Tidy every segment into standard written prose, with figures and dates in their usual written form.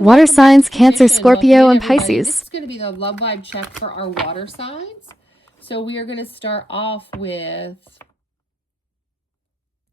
Water signs, Cancer, Kimbition. Scorpio, Welcome in, and everybody. Pisces. This is going to be the love vibe check for our water signs. So we are going to start off with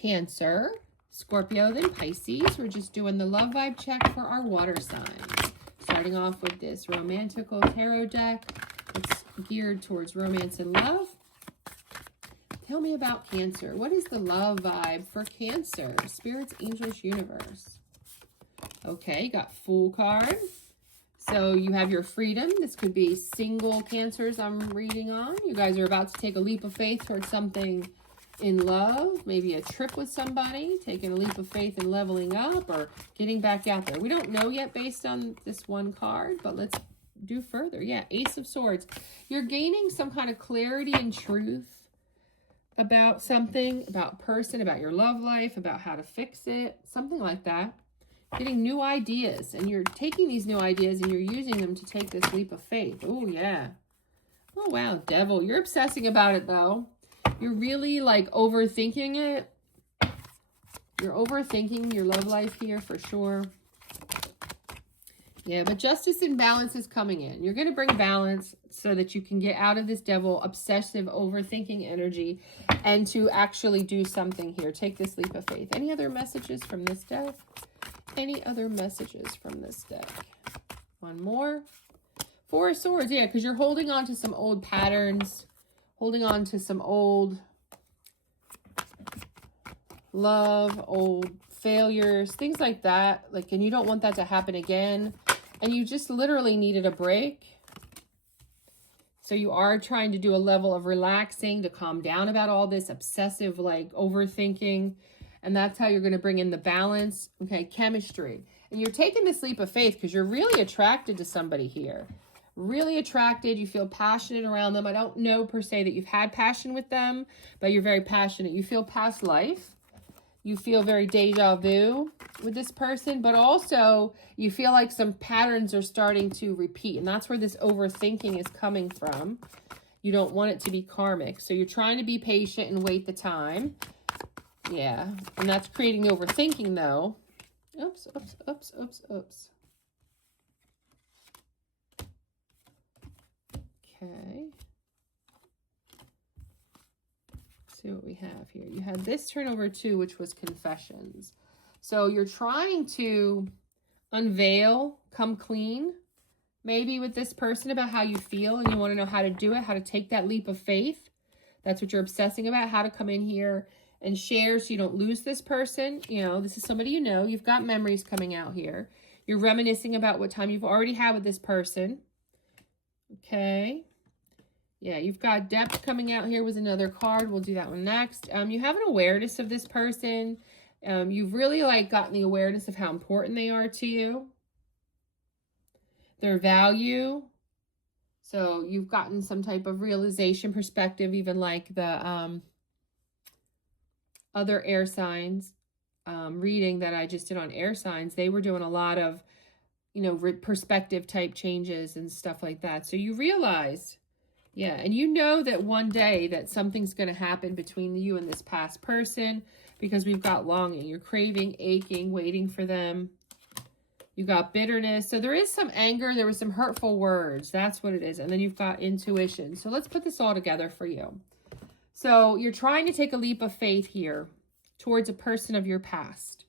Cancer, Scorpio, then Pisces. We're just doing the love vibe check for our water signs. Starting off with this romantical tarot deck. It's geared towards romance and love. Tell me about Cancer. What is the love vibe for Cancer? Spirits, angels, universe. Okay, got Fool card. So you have your freedom. This could be single Cancers I'm reading on. You guys are about to take a leap of faith towards something in love. Maybe a trip with somebody. Taking a leap of faith and leveling up or getting back out there. We don't know yet based on this one card, but let's do further. Yeah, Ace of Swords. You're gaining some kind of clarity and truth about something, about person, about your love life, about how to fix it, something like that. Getting new ideas, and you're taking these new ideas and you're using them to take this leap of faith. Oh, yeah. Oh, wow, Devil. You're obsessing about it, though. You're really, like, overthinking it. You're overthinking your love life here for sure. Yeah, but justice and balance is coming in. You're going to bring balance so that you can get out of this devil obsessive overthinking energy and to actually do something here. Take this leap of faith. Any other messages from this deck? Any other messages from this deck? One more. Four of Swords. Yeah, because you're holding on to some old patterns. Holding on to some old love, old failures, things like that. Like, and you don't want that to happen again. And you just literally needed a break. So you are trying to do a level of relaxing to calm down about all this obsessive, like, overthinking. And that's how you're going to bring in the balance. Okay, chemistry. And you're taking this leap of faith because you're really attracted to somebody here. Really attracted. You feel passionate around them. I don't know per se that you've had passion with them, but you're very passionate. You feel past life. You feel very deja vu with this person, but also you feel like some patterns are starting to repeat. And that's where this overthinking is coming from. You don't want it to be karmic. So you're trying to be patient and wait the time. Yeah. And that's creating the overthinking, though. Oops, oops, oops, oops, oops. Okay. See what we have here. You had this turnover too, which was confessions. So you're trying to unveil, come clean, maybe with this person about how you feel, and you want to know how to do it, how to take that leap of faith. That's what you're obsessing about, how to come in here and share so you don't lose this person. You know, this is somebody you know. You've got memories coming out here. You're reminiscing about what time you've already had with this person. Okay. Yeah, you've got depth coming out here with another card. We'll do that one next. You have an awareness of this person. You've really, like, gotten the awareness of how important they are to you. Their value. So you've gotten some type of realization perspective, even like the other air signs reading that I just did on air signs. They were doing a lot of, you know, perspective type changes and stuff like that. So you realize... yeah, and you know that one day that something's going to happen between you and this past person because we've got longing. You're craving, aching, waiting for them. You got bitterness. So there is some anger. There was some hurtful words. That's what it is. And then you've got intuition. So let's put this all together for you. So you're trying to take a leap of faith here towards a person of your past.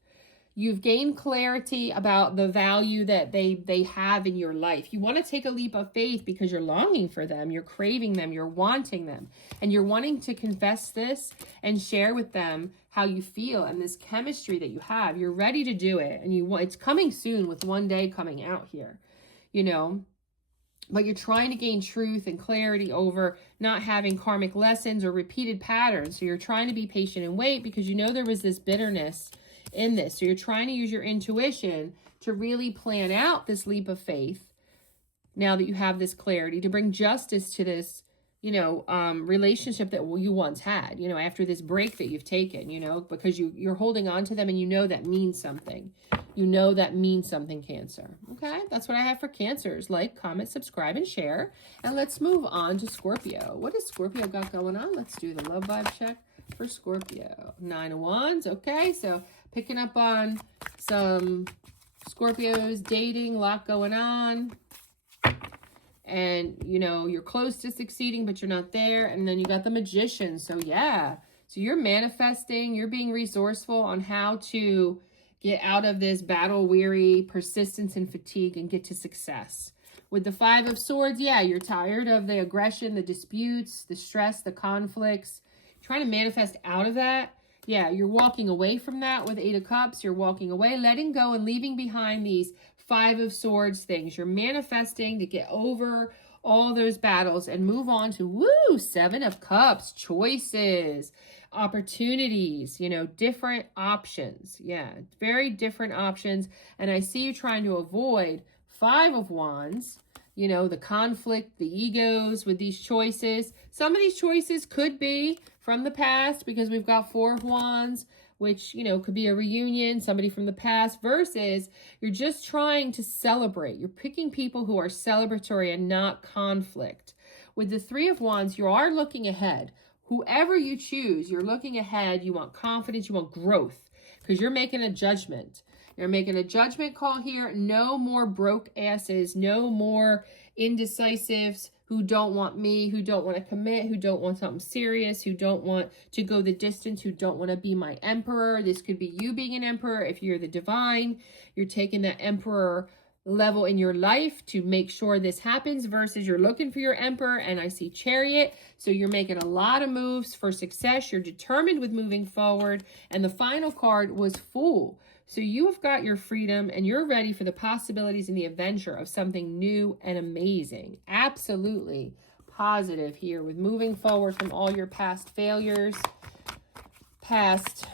You've gained clarity about the value that they have in your life. You want to take a leap of faith because you're longing for them. You're craving them. You're wanting them. And you're wanting to confess this and share with them how you feel and this chemistry that you have. You're ready to do it. And it's coming soon with one day coming out here, you know. But you're trying to gain truth and clarity over not having karmic lessons or repeated patterns. So you're trying to be patient and wait because you know there was this bitterness in this. So you're trying to use your intuition to really plan out this leap of faith now that you have this clarity to bring justice to this, you know, relationship that you once had, you know, after this break that you've taken, you know, because you're holding on to them and you know that means something. You know that means something, Cancer. Okay, that's what I have for Cancers. Like, comment, subscribe, and share. And let's move on to Scorpio. What has Scorpio got going on? Let's do the love vibe check for Scorpio. 9 of Wands. Okay, so picking up on some Scorpios dating, a lot going on. And, you know, you're close to succeeding, but you're not there. And then you got the Magician. So, yeah. So you're manifesting. You're being resourceful on how to get out of this battle-weary persistence and fatigue and get to success. With the Five of Swords, yeah, you're tired of the aggression, the disputes, the stress, the conflicts. Trying to manifest out of that. Yeah, you're walking away from that with Eight of Cups. You're walking away, letting go and leaving behind these Five of Swords things. You're manifesting to get over all those battles and move on to, woo, Seven of Cups, choices, opportunities, you know, different options. Yeah, very different options. And I see you trying to avoid Five of Wands, you know, the conflict, the egos with these choices. Some of these choices could be from the past because we've got Four of Wands, which, you know, could be a reunion, somebody from the past, versus you're just trying to celebrate. You're picking people who are celebratory and not conflict. With the Three of Wands, you are looking ahead. Whoever you choose, you're looking ahead. You want confidence, you want growth, because you're making a judgment. You're making a judgment call here. No more broke asses, no more indecisives who don't want me, who don't want to commit, who don't want something serious, who don't want to go the distance, who don't want to be my emperor. This could be you being an emperor. If you're the divine, you're taking that emperor level in your life to make sure this happens, versus you're looking for your emperor, and I see Chariot. So you're making a lot of moves for success. You're determined with moving forward. And the final card was Fool. So you have got your freedom and you're ready for the possibilities and the adventure of something new and amazing. Absolutely positive here with moving forward from all your past failures, past,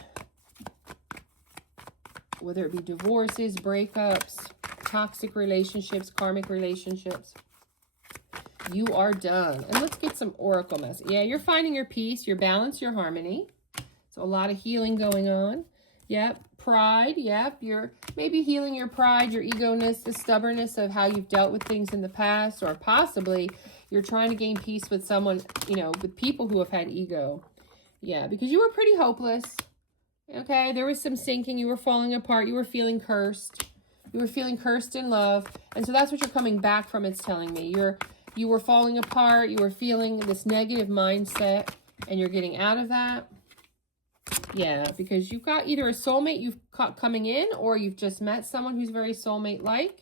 whether it be divorces, breakups, toxic relationships, karmic relationships. You are done. And let's get some oracle message. Yeah, you're finding your peace, your balance, your harmony. So a lot of healing going on. Yep. Pride. Yep. You're maybe healing your pride, your ego-ness, the stubbornness of how you've dealt with things in the past, or possibly you're trying to gain peace with someone, you know, with people who have had ego. Yeah, because you were pretty hopeless. Okay. There was some sinking. You were falling apart. You were feeling cursed. You were feeling cursed in love. And so that's what you're coming back from. It's telling me you were falling apart. You were feeling this negative mindset and you're getting out of that. Yeah, because you've got either a soulmate you've caught coming in, or you've just met someone who's very soulmate-like.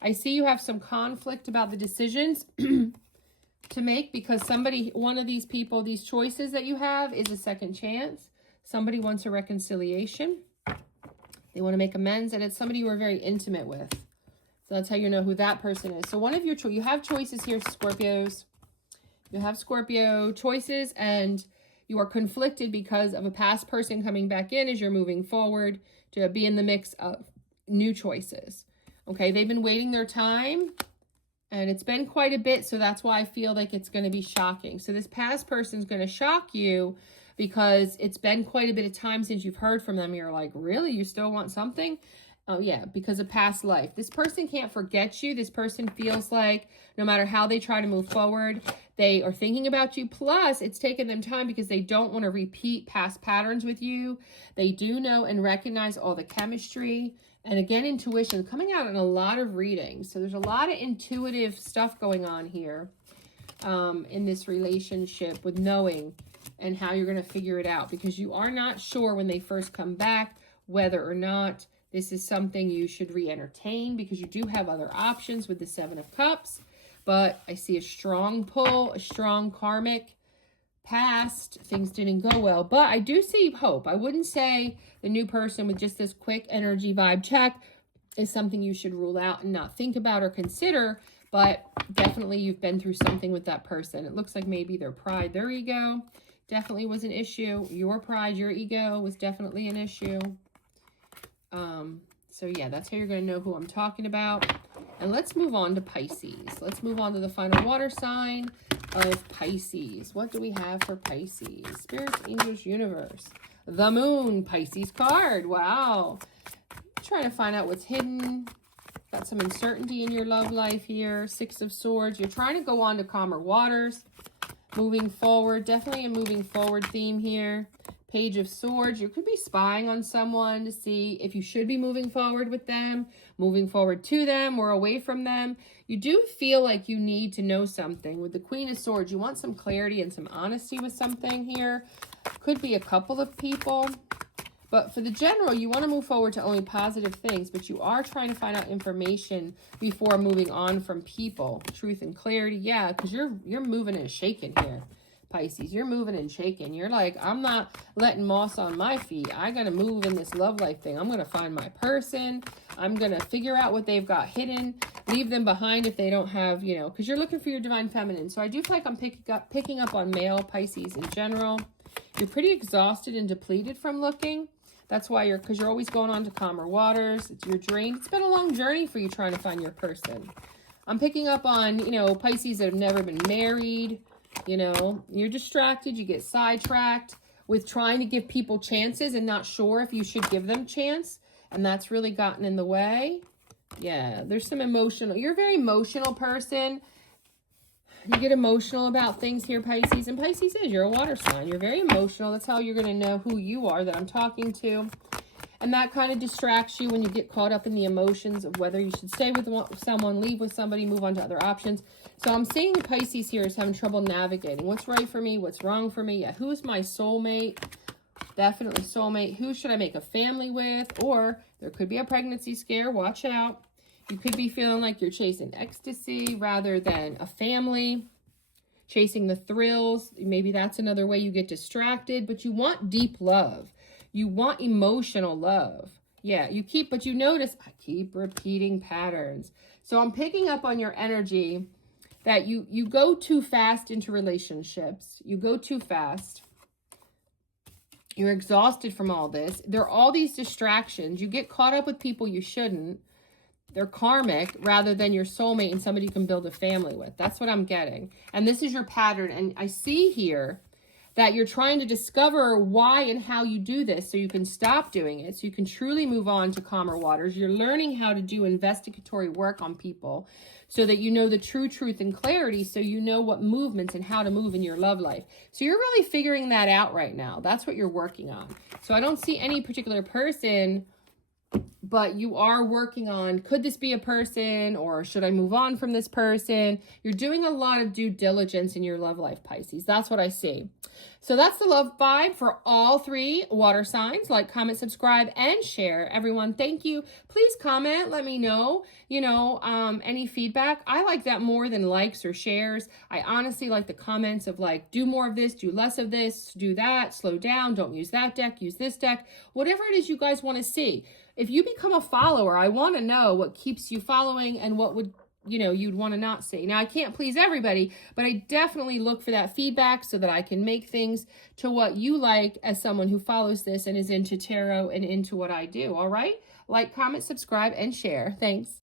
I see you have some conflict about the decisions to make, because one of these people, these choices that you have is a second chance. Somebody wants a reconciliation. They want to make amends, and it's somebody you are very intimate with. So that's how you know who that person is. So one of your you have choices here, Scorpios. You have Scorpio choices, and you are conflicted because of a past person coming back in as you're moving forward to be in the mix of new choices. Okay, they've been waiting their time, and it's been quite a bit, so that's why I feel like it's going to be shocking. So this past person's going to shock you because it's been quite a bit of time since you've heard from them. You're like, really? You still want something? Oh, yeah, because of past life. This person can't forget you. This person feels like no matter how they try to move forward, they are thinking about you. Plus, it's taken them time because they don't want to repeat past patterns with you. They do know and recognize all the chemistry. And again, intuition coming out in a lot of readings. So there's a lot of intuitive stuff going on here in this relationship with knowing and how you're going to figure it out. Because you are not sure when they first come back whether or not this is something you should re-entertain, because you do have other options with the Seven of Cups. But I see a strong pull, a strong karmic past. Things didn't go well. But I do see hope. I wouldn't say the new person with just this quick energy vibe check is something you should rule out and not think about or consider. But definitely you've been through something with that person. It looks like maybe their pride, their ego definitely was an issue. Your pride, your ego was definitely an issue. So yeah, that's how you're going to know who I'm talking about. And let's move on to Pisces. Let's move on to the final water sign of Pisces. What do we have for Pisces? Spirits, angels, universe. The Moon, Pisces card. Wow. Trying to find out what's hidden. Got some uncertainty in your love life here. Six of Swords. You're trying to go on to calmer waters. Moving forward. Definitely a moving forward theme here. Page of Swords. You could be spying on someone to see if you should be moving forward with them, moving forward to them, or away from them. You do feel like you need to know something. With the Queen of Swords, you want some clarity and some honesty with something here. Could be a couple of people. But for the general, you want to move forward to only positive things, but you are trying to find out information before moving on from people. Truth and clarity, yeah, because you're moving and shaking here, Pisces. You're moving and shaking. You're like, I'm not letting moss on my feet. I got to move in this love life thing. I'm going to find my person. I'm going to figure out what they've got hidden. Leave them behind if they don't have, you know, because you're looking for your divine feminine. So I do feel like I'm picking up on male Pisces in general. You're pretty exhausted and depleted from looking. That's why because you're always going on to calmer waters. You're drained. It's been a long journey for you trying to find your person. I'm picking up on, you know, Pisces that have never been married. You know, you're distracted. You get sidetracked with trying to give people chances and not sure if you should give them a chance. And that's really gotten in the way. Yeah, there's some emotional. You're a very emotional person. You get emotional about things here, Pisces. And Pisces is, you're a water sign. You're very emotional. That's how you're going to know who you are that I'm talking to. And that kind of distracts you when you get caught up in the emotions of whether you should stay with someone, leave with somebody, move on to other options. So I'm seeing the Pisces here is having trouble navigating. What's right for me? What's wrong for me? Yeah, who's my soulmate? Definitely soulmate. Who should I make a family with? Or there could be a pregnancy scare. Watch out. You could be feeling like you're chasing ecstasy rather than a family, chasing the thrills. Maybe that's another way you get distracted, but you want deep love. You want emotional love. Yeah, but you notice I keep repeating patterns. So I'm picking up on your energy that you go too fast into relationships. You go too fast. You're exhausted from all this. There are all these distractions. You get caught up with people you shouldn't. They're karmic rather than your soulmate and somebody you can build a family with. That's what I'm getting. And this is your pattern. And I see here that you're trying to discover why and how you do this so you can stop doing it, so you can truly move on to calmer waters. You're learning how to do investigatory work on people so that you know the true truth and clarity, so you know what movements and how to move in your love life. So you're really figuring that out right now. That's what you're working on. So I don't see any particular person, but you are working on, could this be a person, or should I move on from this person? You're doing a lot of due diligence in your love life, Pisces. That's what I see. So that's the love vibe for all three water signs. Like, comment, subscribe, and share. Everyone, thank you. Please comment. Let me know, any feedback. I like that more than likes or shares. I honestly like the comments of like, do more of this, do less of this, do that, slow down, don't use that deck, use this deck. Whatever it is you guys want to see. If you become a follower, I want to know what keeps you following and what would, you'd want to not see. Now, I can't please everybody, but I definitely look for that feedback so that I can make things to what you like as someone who follows this and is into tarot and into what I do. All right? Like, comment, subscribe, and share. Thanks.